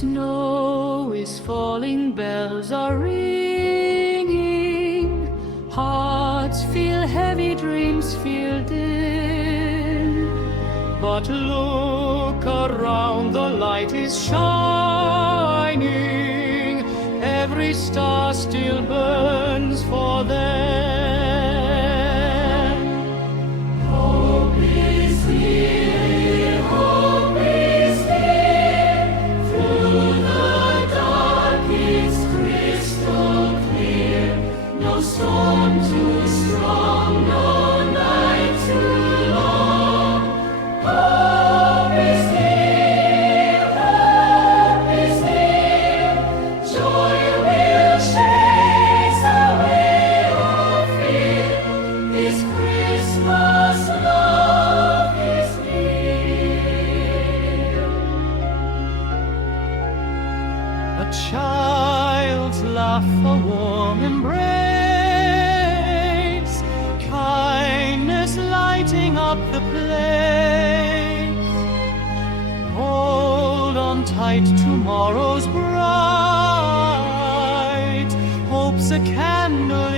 Snow is falling, bells are ringing, hearts feel heavy, dreams feel dim. But look around, the light is shining, every star still burns for them. Hope is here, hope is here, through the dark it's crystal clear. No storm too strong, no night too long. Hope is here, hope is here. Joy will chase away all fear. This Christmas love is near. A child's laugh, a warm embrace, kindness lighting up the place. Hold on tight, tomorrow's bright. Hope's a candle